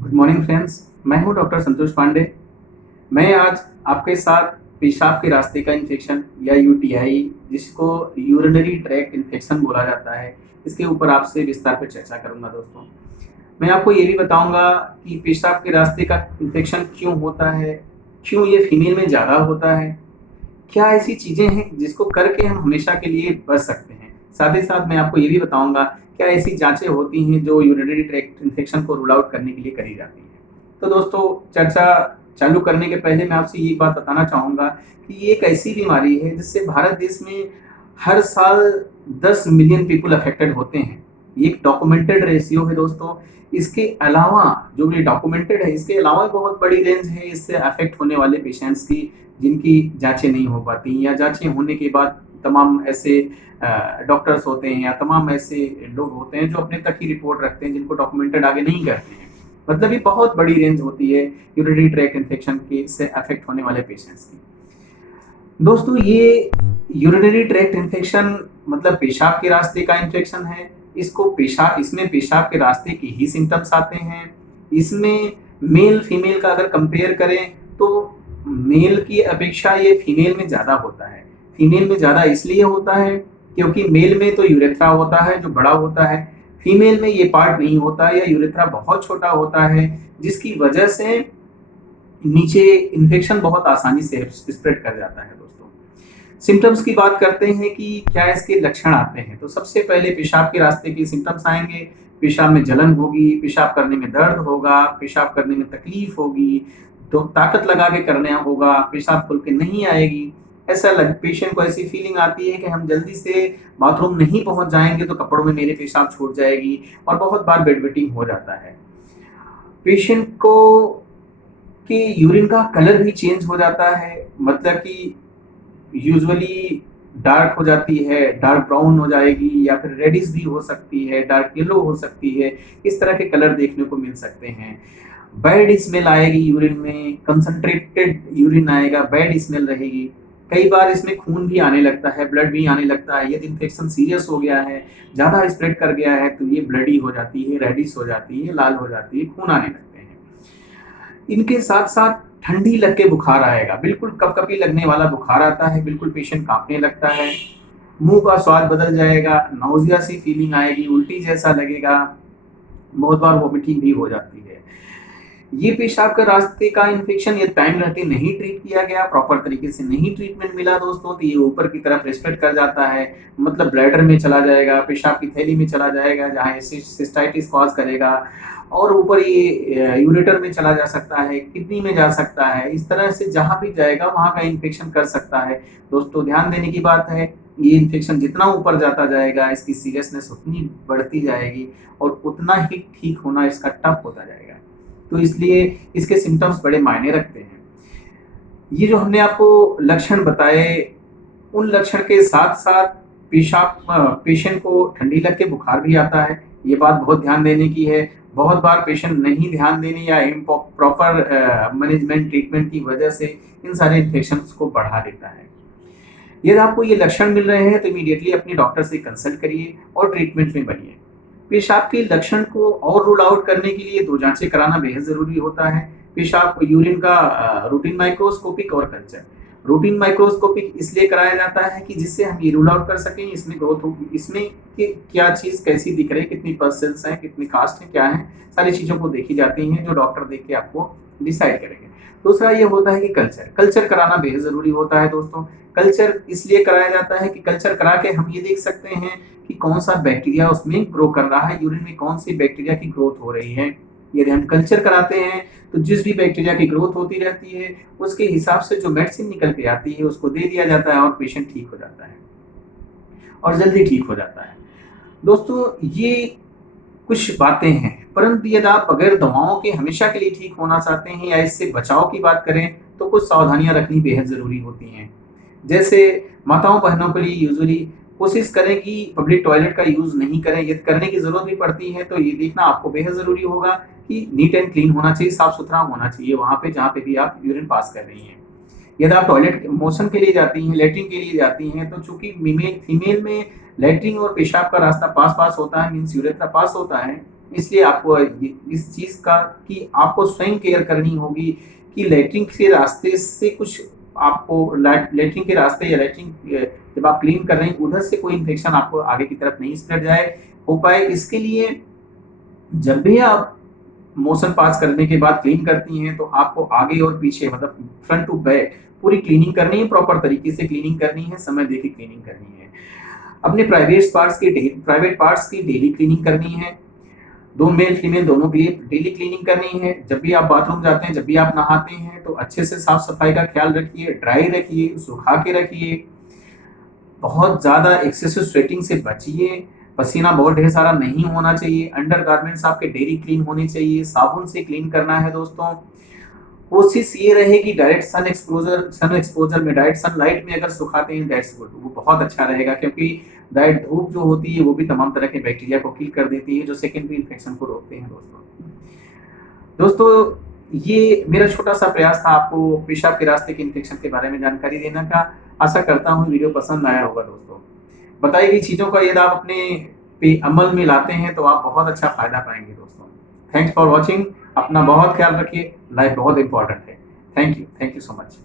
Good morning friends. मैं हूं doctor Santosh Pandey. मैं आज आपके साथ पेशाब के रास्ते का इन्फेक्शन या यूटीआई, जिसको यूरिनरी ट्रैक्ट इन्फेक्शन बोला जाता है, इसके ऊपर आपसे विस्तार पर चर्चा करूंगा। दोस्तों, मैं आपको ये भी बताऊंगा कि पेशाब के रास्ते का इन्फेक्शन क्यों होता है, क्यों ये फीमेल में ज़्यादा होता है, क्या ऐसी चीज़ें हैं जिसको करके हम हमेशा के लिए बच सकते हैं। साथ ही साथ मैं आपको ये भी बताऊंगा क्या ऐसी जांचें होती हैं जो यूरिनरी ट्रैक्ट इन्फेक्शन को रूल आउट करने के लिए करी जाती हैं। तो दोस्तों, चर्चा चालू करने के पहले मैं आपसे ये बात बताना चाहूँगा कि ये एक ऐसी बीमारी है जिससे भारत देश में हर साल 10 मिलियन पीपल अफेक्टेड होते हैं। ये एक डॉक्यूमेंटेड रेशियो है दोस्तों। इसके अलावा जो ये डॉक्यूमेंटेड है, इसके अलावा बहुत बड़ी रेंज है इससे अफेक्ट होने वाले पेशेंट्स की, जिनकी जांचें नहीं हो पाती या जांचें होने के बाद तमाम ऐसे डॉक्टर्स होते हैं या तमाम ऐसे लोग होते हैं जो अपने तक ही रिपोर्ट रखते हैं, जिनको डॉक्यूमेंटेड आगे नहीं करते हैं। मतलब ये बहुत बड़ी रेंज होती है यूरिनरी ट्रैक्ट इन्फेक्शन के से अफेक्ट होने वाले पेशेंट्स की। दोस्तों, ये यूरिनरी ट्रैक्ट इन्फेक्शन मतलब पेशाब के रास्ते का इन्फेक्शन है। इसमें पेशाब के रास्ते के ही सिम्टम्स आते हैं। इसमें मेल फीमेल का अगर कंपेयर करें तो मेल की अपेक्षा ये फीमेल में ज़्यादा होता है। फीमेल में ज़्यादा इसलिए होता है क्योंकि मेल में तो यूरेथ्रा होता है जो बड़ा होता है, फीमेल में ये पार्ट नहीं होता या यूरेथ्रा बहुत छोटा होता है, जिसकी वजह से नीचे इन्फेक्शन बहुत आसानी से स्प्रेड कर जाता है। दोस्तों, सिम्टम्स की बात करते हैं कि क्या इसके लक्षण आते हैं, तो सबसे पहले पेशाब के रास्ते के सिम्टम्स आएंगे। पेशाब में जलन होगी, पेशाब करने में दर्द होगा, पेशाब करने में तकलीफ होगी, तो ताकत लगा के करना होगा, पेशाब खुल के नहीं आएगी। पेशेंट को ऐसी फीलिंग आती है कि हम जल्दी से बाथरूम नहीं पहुंच जाएंगे तो कपड़ों में मेरे पेशाब छूट जाएगी, और बहुत बार बेड वेटिंग हो जाता है। पेशेंट को कि यूरिन का कलर भी चेंज हो जाता है, मतलब कि यूजुअली डार्क हो जाती है, डार्क ब्राउन हो जाएगी, या फिर रेडिश भी हो सकती है, डार्क येलो हो सकती है। इस तरह के कलर देखने को मिल सकते हैं। बैड स्मेल आएगी यूरिन में, कंसंट्रेटेड यूरिन आएगा, बैड स्मेल रहेगी। कई बार इसमें खून भी आने लगता है, ब्लड भी आने लगता है। यदि इन्फेक्शन सीरियस हो गया है, ज़्यादा स्प्रेड कर गया है, तो ये ब्लडी हो जाती है, रेडिश हो जाती है, लाल हो जाती है, खून आने लगते हैं। इनके साथ साथ ठंडी लग के बुखार आएगा, बिल्कुल कपकपी लगने वाला बुखार आता है, बिल्कुल पेशेंट कांपने लगता है, मुंह का स्वाद बदल जाएगा, नाउजिया सी फीलिंग आएगी, उल्टी जैसा लगेगा, बहुत बार वोमिटिंग भी हो जाती है। ये पेशाब का रास्ते का इन्फेक्शन ये टाइम रहते नहीं ट्रीट किया गया, प्रॉपर तरीके से नहीं ट्रीटमेंट मिला दोस्तों, तो ये ऊपर की तरफ स्प्रेड कर जाता है, मतलब ब्लैडर में चला जाएगा, पेशाब की थैली में चला जाएगा जहाँ सिस्टाइटिस कॉज करेगा, और ऊपर ये यूरेटर में चला जा सकता है, किडनी में जा सकता है। इस तरह से जहाँ भी जाएगा वहाँ का इन्फेक्शन कर सकता है। दोस्तों, ध्यान देने की बात है, ये इन्फेक्शन जितना ऊपर जाता जाएगा इसकी सीरियसनेस उतनी बढ़ती जाएगी और उतना ही ठीक होना इसका टफ होता जाएगा। तो इसलिए इसके सिम्टम्स बड़े मायने रखते हैं। ये जो हमने आपको लक्षण बताए, उन लक्षण के साथ साथ पेशेंट को ठंडी लग के बुखार भी आता है। ये बात बहुत ध्यान देने की है। बहुत बार पेशेंट नहीं ध्यान देने या प्रॉपर मैनेजमेंट ट्रीटमेंट की वजह से इन सारे इन्फेक्शंस को बढ़ा देता है। यदि आपको ये लक्षण मिल रहे हैं तो इमीडिएटली अपने डॉक्टर से कंसल्ट करिए और ट्रीटमेंट में बनिए। पेशाब के लक्षण को और रूल आउट करने के लिए 2 जांचें कराना बेहद ज़रूरी होता है। पेशाब यूरिन का रूटीन माइक्रोस्कोपिक और कल्चर। रूटीन माइक्रोस्कोपिक इसलिए कराया जाता है कि जिससे हम ये रूल आउट कर सकें इसमें ग्रोथ हो, इसमें कि क्या चीज़ कैसी दिख रही है, कितनी पर्सेल्स हैं, कितनी कास्ट है, क्या है, सारी चीज़ों को देखी जाती हैं जो डॉक्टर देख के आपको डिसाइड करेंगे। दूसरा ये होता है कि कल्चर कराना बेहद ज़रूरी होता है दोस्तों। कल्चर इसलिए कराया जाता है कि कल्चर करा के हम ये देख सकते हैं कि कौन सा बैक्टीरिया उसमें ग्रो कर रहा है, यूरिन में कौन सी बैक्टीरिया की ग्रोथ हो रही है। यदि हम कल्चर कराते हैं तो जिस भी बैक्टीरिया की ग्रोथ होती रहती है उसके हिसाब से जो मेडिसिन निकल के आती है उसको दे दिया जाता है और पेशेंट ठीक हो जाता है और जल्दी ठीक हो जाता है। दोस्तों, ये कुछ बातें हैं, परंतु यदि आप अगर दवाओं के हमेशा के लिए ठीक होना चाहते हैं या इससे बचाव की बात करें तो कुछ सावधानियां रखनी बेहद ज़रूरी होती हैं। जैसे माताओं बहनों के लिए यूजुअली कोशिश करें कि पब्लिक टॉयलेट का यूज़ नहीं करें। यदि करने की ज़रूरत भी पड़ती है तो ये देखना आपको बेहद ज़रूरी होगा कि नीट एंड क्लीन होना चाहिए, साफ़ सुथरा होना चाहिए वहाँ पे जहाँ पे भी आप यूरिन पास कर रही हैं। यदि आप टॉयलेट मोशन के लिए जाती हैं, लैट्रिन के लिए जाती हैं, तो चूंकि फीमेल में लैट्रिन और पेशाब का रास्ता पास पास होता है, मीन्स यूरेथ्रा पास होता है, इसलिए आपको इस चीज़ का कि आपको स्वयं केयर करनी होगी कि लैट्रिन के रास्ते से कुछ आपको लैट्रिन के रास्ते या लैट्रिन जब आप क्लीन कर रहे हैं उधर से कोई इन्फेक्शन आपको आगे की तरफ नहीं स्प्रेड हो पाए। इसके लिए जब भी आप मोशन पास करने के बाद क्लीन करती हैं तो आपको आगे और पीछे मतलब फ्रंट टू बैक पूरी क्लीनिंग करनी है, प्रॉपर तरीके से क्लीनिंग करनी है, समय देके क्लीनिंग करनी है। अपने प्राइवेट पार्ट्स की डेली क्लीनिंग करनी है। दो मेल फीमेल दोनों के लिए डेली क्लीनिंग करनी है। जब भी आप बाथरूम जाते हैं, जब भी आप नहाते हैं तो अच्छे से साफ सफाई का ख्याल रखिए, ड्राई रखिए, सुखा के रखिए। बहुत ज़्यादा एक्सेसिव स्वेटिंग से बचिए। पसीना बहुत ढेर सारा नहीं होना चाहिए। अंडर गारमेंट्स आपके डेली क्लीन होने चाहिए। साबुन से क्लीन करना है दोस्तों। कोशिश ये रहे कि डायरेक्ट सन एक्सपोजर में, डायरेक्ट सनलाइट में अगर सुखाते हैं दैट्स गुड, वो बहुत अच्छा रहेगा, क्योंकि डायरेक्ट धूप जो होती है वो भी तमाम तरह के बैक्टीरिया को किल कर देती है जो सेकेंडरी इन्फेक्शन को रोकते हैं दोस्तों ये मेरा छोटा सा प्रयास था आपको पेशाब के रास्ते के इन्फेक्शन के बारे में जानकारी देने का। आशा करता हूँ वीडियो पसंद आया होगा दोस्तों। बताई गई चीज़ों का यदि आप अपने पे अमल में लाते हैं तो आप बहुत अच्छा फायदा पाएंगे दोस्तों। Thanks for watching. अपना बहुत ख्याल रखिए। लाइफ बहुत इंपॉर्टेंट है। Thank you so much.